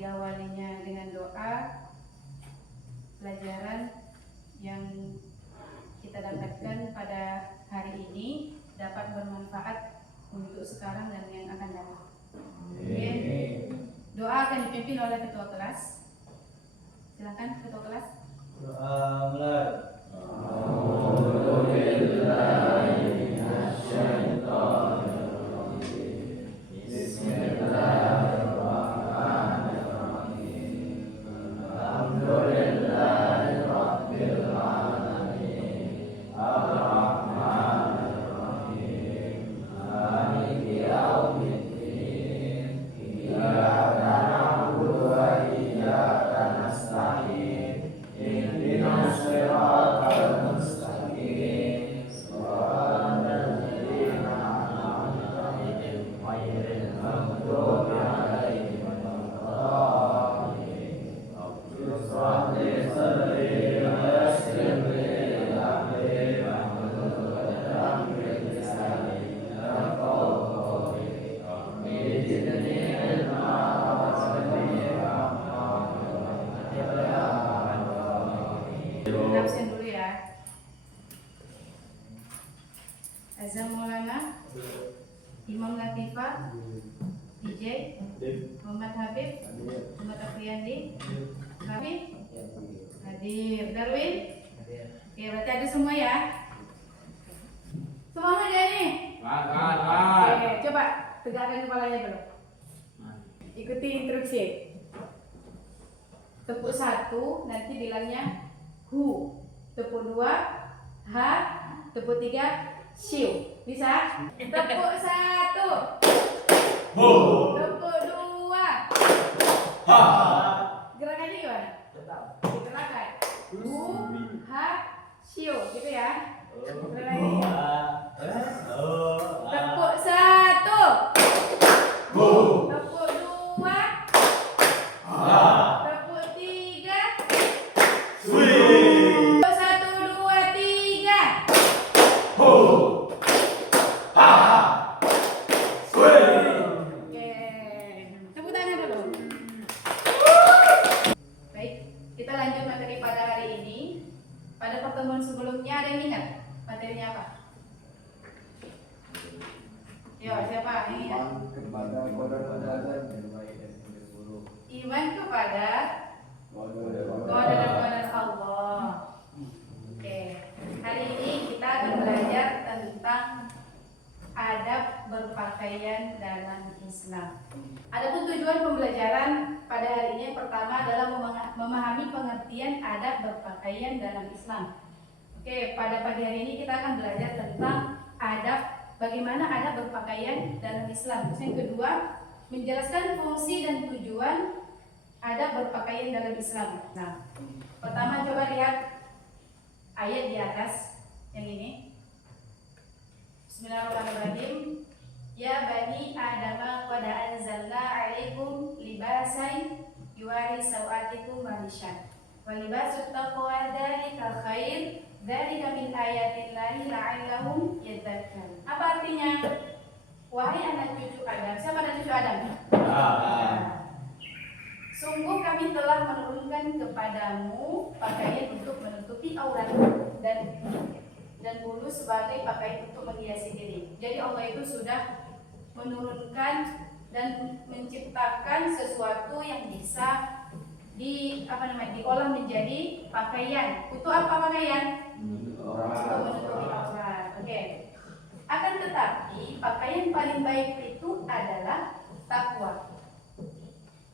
diawalinya dengan doa. Pelajaran yang kita dapatkan pada hari ini dapat bermanfaat untuk sekarang dan yang akan datang. Doa akan dipimpin oleh ketua kelas. Silakan ketua kelas. Doa mulai. Absen dulu ya. Azam Maulana, Imam Latifah, DJ, Muhammad Habib, Muhammad Afriandi, Raffi, hadir. Darwin, oke, berarti ada semua ya. Semangat ya nih. Oke, coba tegakkan kepalanya dulu. Ikuti instruksi. Tepuk 1, nanti bilangnya hu. Tepuk 2, ha. Tepuk 3, shiu. Bisa? Tepuk 1, hu. Tepuk 2, ha. Gerakannya gimana? Gerakan hu, ha, shiu. Gitu ya. Tepuk 1, hu. Tepuk 2, ha. Tepuk 3, sui. Tepuk 1, 2, 3, hu, ha, sui. Oke, tepuk tangan dulu. Baik, kita lanjut materi pada hari ini. Pada pertemuan sebelumnya ada yang ingat materinya apa? Yo, siapa yang ingat? Iman kepada qada dan qadar Allah. Oke, hari ini kita akan belajar tentang adab berpakaian dalam Islam. Adapun tujuan pembelajaran pada hari ini yang pertama adalah memahami pengertian adab berpakaian dalam Islam. Oke, pada pagi hari ini kita akan belajar tentang bagaimana adab berpakaian dalam Islam. Terus yang kedua, menjelaskan fungsi dan tujuan adab berpakaian dalam Islam. Nah, pertama coba lihat ayat di atas yang ini. Bismillahirrahmanirrahim. Ya bani Adama qad anzalna 'alaikum libasan yuwari sawatikum wa rishan. Wa libasut taqwa dzalika khair. Dzalika min ayatillahi la'allahum yadhakkarun. Apa artinya? Wahai anak cucu Adam. Siapa anak cucu Adam? Sungguh kami telah menurunkan kepadamu pakaian untuk menutupi aurat dan bulu sebagai pakaian untuk menghiasi diri. Jadi Allah itu sudah menurunkan dan menciptakan sesuatu yang bisa diolah menjadi pakaian. Untuk apa pakaian? Untuk menutupi aurat. Oke. Akan tetapi pakaian paling baik itu adalah takwa.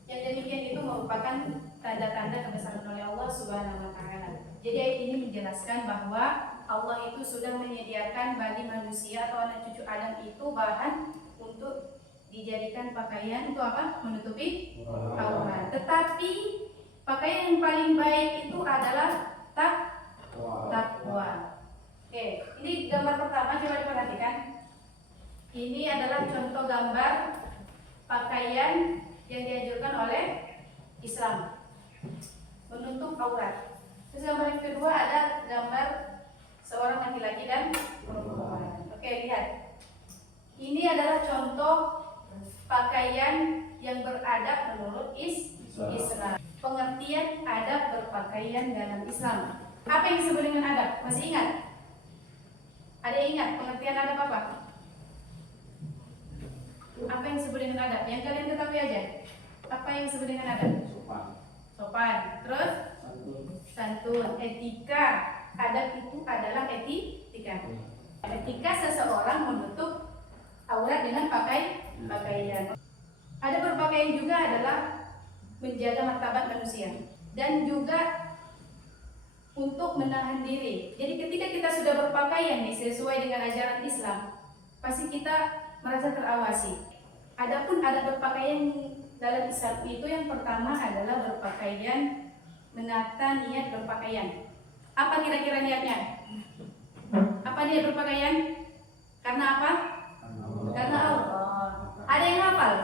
Yang demikian itu merupakan tanda-tanda kebesaran oleh Allah Subhanahu wa taala. Jadi ayat ini menjelaskan bahwa Allah itu sudah menyediakan bagi manusia atau anak cucu Adam itu bahan untuk dijadikan pakaian untuk apa? Menutupi aurat. Tetapi pakaian yang paling baik itu adalah takwa. Oke, ini gambar pertama, coba diperhatikan. Ini adalah contoh gambar pakaian yang dianjurkan oleh Islam, menutup aurat. Terus gambar yang kedua ada gambar seorang laki-laki dan perempuan. Oke, lihat. Ini adalah contoh pakaian yang beradab menurut Islam. Pengertian adab berpakaian dalam Islam. Apa yang disebut dengan adab? Masih ingat? Ada yang ingat pengertian adab apa? Apa yang disebut dengan adab? Yang kalian ketahui aja. Apa yang disebut dengan adab? Sopan. Terus? Santun. Etika. Adab itu adalah etika. Etika seseorang menutup aurat dengan pakaian. Adab berpakaian juga adalah menjaga martabat manusia dan juga untuk menahan diri. Jadi ketika kita sudah berpakaian nih sesuai dengan ajaran Islam, pasti kita merasa terawasi. Adapun adab berpakaian dalam Islam itu yang pertama adalah berpakaian, menata niat berpakaian. Apa kira-kira niatnya? Apa niat berpakaian? Karena apa? Karena Allah. Ada yang hafal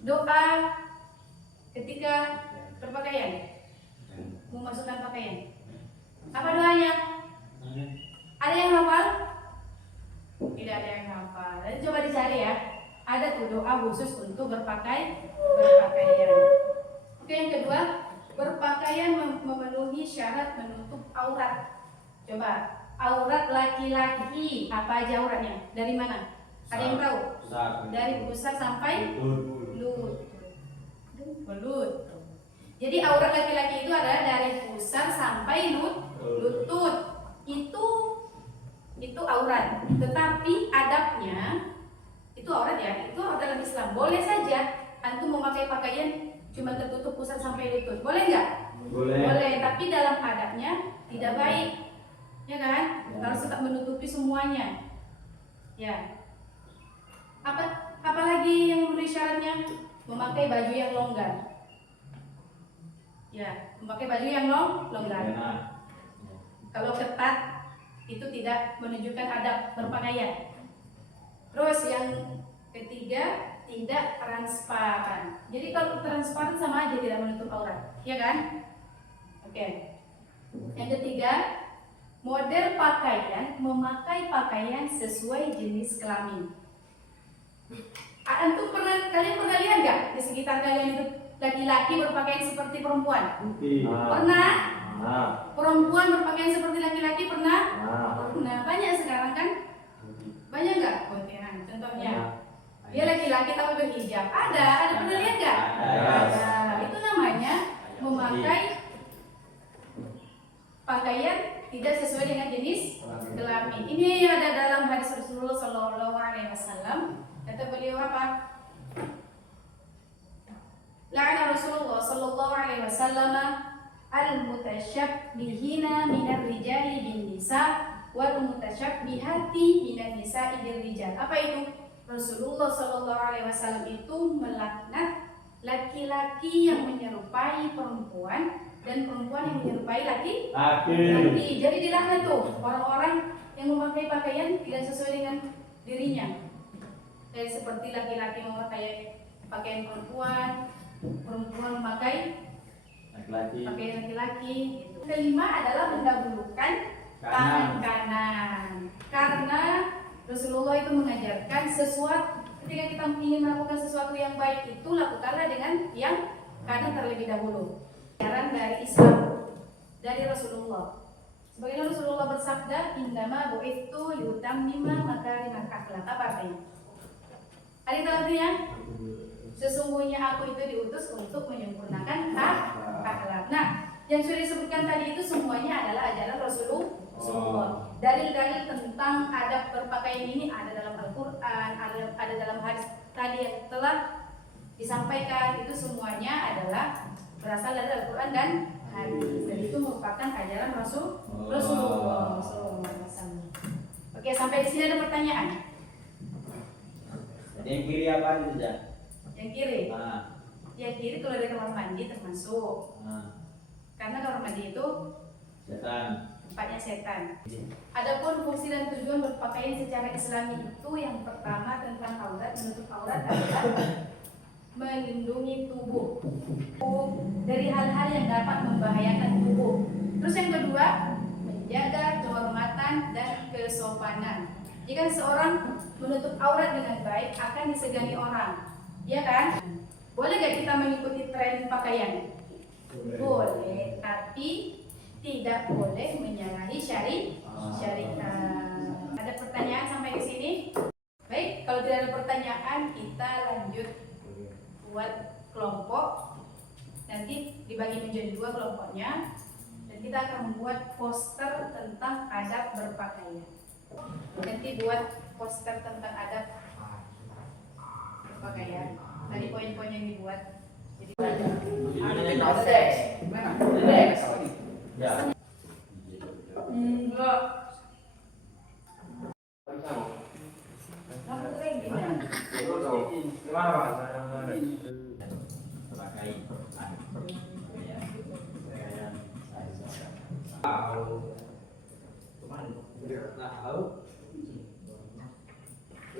doa ketika berpakaian, memasukkan pakaian? Apa doanya? Ada yang hafal? Tidak ada yang hafal. Jadi coba dicari ya. Ada tuh doa khusus untuk berpakaian. Oke, yang kedua, berpakaian memenuhi syarat menutup aurat. Coba, aurat laki-laki apa aja auratnya? Dari mana? Ada yang tahu? Dari pusat sampai belut. Jadi aurat laki-laki itu adalah dari pusar sampai lutut. Itu aurat. Tetapi adabnya itu aurat ya. Itu aurat dalam Islam. Boleh saja antum memakai pakaian cuma tertutup pusar sampai lutut. Boleh nggak? Boleh. Tapi dalam adabnya tidak baik. Ya kan? Harus tetap menutupi semuanya. Ya. Apalagi yang memenuhi syaratnya? Memakai baju yang longgar. Ya, memakai baju yang longgar. Kalau ketat itu tidak menunjukkan adab berpakaian. Terus yang ketiga, tidak transparan. Jadi kalau transparan sama aja tidak menutup aurat, ya kan? Oke. Yang ketiga, model pakaian, memakai pakaian sesuai jenis kelamin. Kalian pernah lihat nggak di sekitar kalian itu laki-laki berpakaian seperti perempuan? Pernah? Perempuan berpakaian seperti laki-laki pernah? Pernah. Banyak sekarang kan? Banyak nggak? Contohnya, dia laki-laki tapi berhijab. Ada pernah lihat nggak? Ada. Itu namanya memakai pakaian tidak sesuai dengan jenis kelamin. Ini ada dalam hadis Rasulullah SAW. Kata beliau apa? La'ana Rasulullah sallallahu alaihi wasallam al-mutasyabbihina minar rijali bin nisa wal mutasyabbihati minan nisa'i bil rijal. Apa itu? Rasulullah sallallahu alaihi wasallam itu melaknat laki-laki yang menyerupai perempuan dan perempuan yang menyerupai laki. Jadi dilaknat tuh orang-orang yang memakai pakaian tidak sesuai dengan dirinya. Kayak seperti laki-laki memakai pakaian perempuan memakai pakaian laki-laki. Gitu. Kelima adalah mendahulukan tangan kanan. Karena Rasulullah itu mengajarkan sesuatu ketika kita ingin melakukan sesuatu yang baik itu lakukanlah dengan yang kanan terlebih dahulu. Ajaran dari Islam dari Rasulullah. Sebagaimana Rasulullah bersabda, "Innama bu'itsu liutammima makarimal akhlaq." Apa artinya? Ada yang tahu artinya? Sesungguhnya aku itu diutus untuk menyempurnakan akhlak. Nah, yang sudah disebutkan tadi itu semuanya adalah ajaran Rasulullah. Dalil-dalil tentang adab berpakaian ini ada dalam Al-Quran, ada dalam hadis tadi yang telah disampaikan. Itu semuanya adalah berasal dari Al-Quran dan hadis. Dan itu merupakan ajaran Rasulullah SAW. Oke, sampai di sini ada pertanyaan. Yang kiri apa itu ya? Yang kiri? Yang kiri kalau dari kamar mandi termasuk. Karena kamar mandi itu tempatnya setan. Adapun fungsi dan tujuan berpakaian secara Islami itu yang pertama tentang aurat, menutup aurat adalah melindungi tubuh dari hal-hal yang dapat membahayakan tubuh. Terus yang kedua, menjaga kehormatan dan kesopanan. Jika seorang menutup aurat dengan baik akan disegani orang, ya kan? Boleh gak kita mengikuti tren pakaian? Boleh, tapi tidak boleh menyalahi syariat. Ada pertanyaan sampai di sini? Baik, kalau tidak ada pertanyaan, kita lanjut buat kelompok. Nanti dibagi menjadi 2 kelompoknya, dan kita akan membuat poster tentang adab berpakaian. Nanti buat poster tentang adab berpakaian dari poin-poin yang dibuat. Jadi Ya. enggak.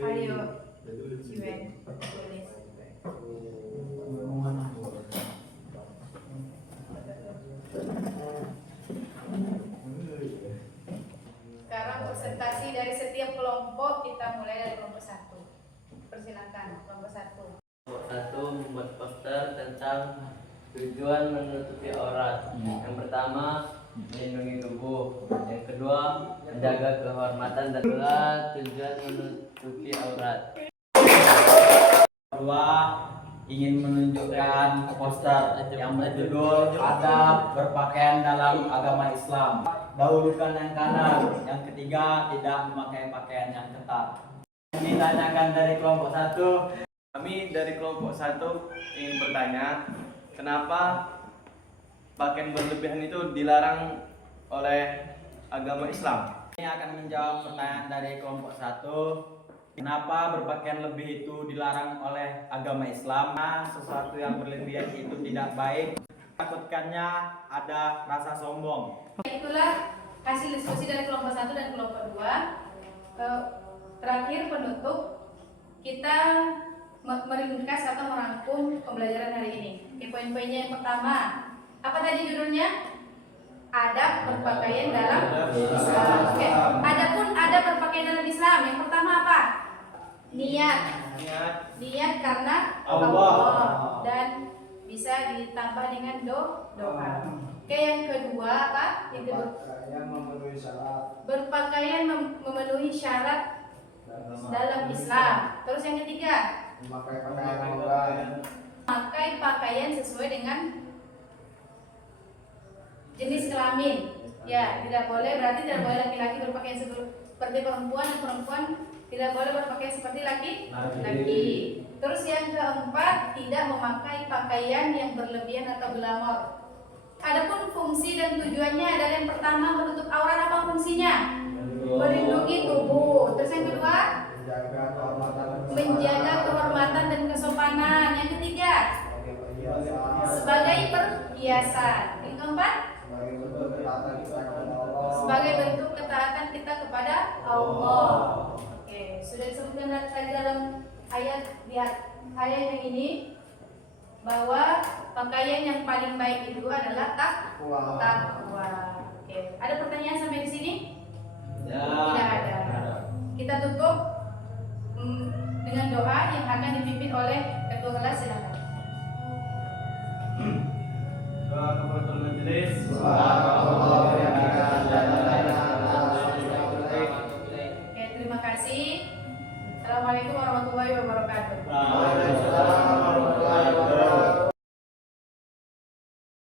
Ayo, Jiwen, tulis. Sekarang presentasi dari setiap kelompok, kita mulai dari kelompok 1. Persilakan, kelompok 1. Satu, membuat poster tentang tujuan menutupi aurat. Yang pertama, melindungi tubuh. Yang kedua, menjaga kehormatan dan tujuan menutupi aurat. Kedua, ingin menunjukkan poster yang berjudul Adab Berpakaian dalam Agama Islam. Dahulukan yang kanan. Yang ketiga, tidak memakai pakaian yang ketat. Ditanyakan dari kelompok 1. Kami dari kelompok 1 ingin bertanya, kenapa pakaian berlebihan itu dilarang oleh agama Islam? Ini akan menjawab pertanyaan dari kelompok 1. Kenapa berpakaian lebih itu dilarang oleh agama Islam? Karena sesuatu yang berlebihan itu tidak baik. Takutkannya ada rasa sombong. Itulah hasil diskusi dari kelompok 1 dan kelompok 2. Terakhir penutup, kita meringkas atau merangkum pembelajaran hari ini. Oke, poin-poinnya yang pertama, apa tadi judulnya? Adab berpakaian dalam Islam. Oke, adapun adab berpakaian dalam Islam, yang pertama apa? Niat karena Allah, dan bisa ditambah dengan doa. Oke, yang kedua apa? Yang kedua, berpakaian memenuhi syarat dalam Islam. Terus yang ketiga, memakai pakaian sesuai dengan jenis kelamin. Ya, tidak boleh, berarti tidak boleh laki-laki berpakaian seperti perempuan, dan perempuan tidak boleh berpakaian seperti laki-laki. Terus yang keempat, tidak memakai pakaian yang berlebihan atau glamor. Adapun fungsi dan tujuannya adalah yang pertama menutup aurat. Apa fungsinya? Melindungi tubuh. Terus yang kedua, menjaga kehormatan dan kesopanan. Yang ketiga, sebagai perhiasan. Yang keempat, sebagai bentuk ketaatan kita kepada Allah. Oke, sudah disebutkan tadi dalam ayat yang ini bahwa pakaian yang paling baik itu adalah takwa. Oke, ada pertanyaan sampai di sini? Tidak ada. Kita tutup dengan doa yang akan dipimpin oleh ketua kelas. Silakan. Doa kafaratul majelis. Oke, terima kasih. Assalamualaikum warahmatullahi wabarakatuh. Waalaikumsalam warahmatullahi wabarakatuh.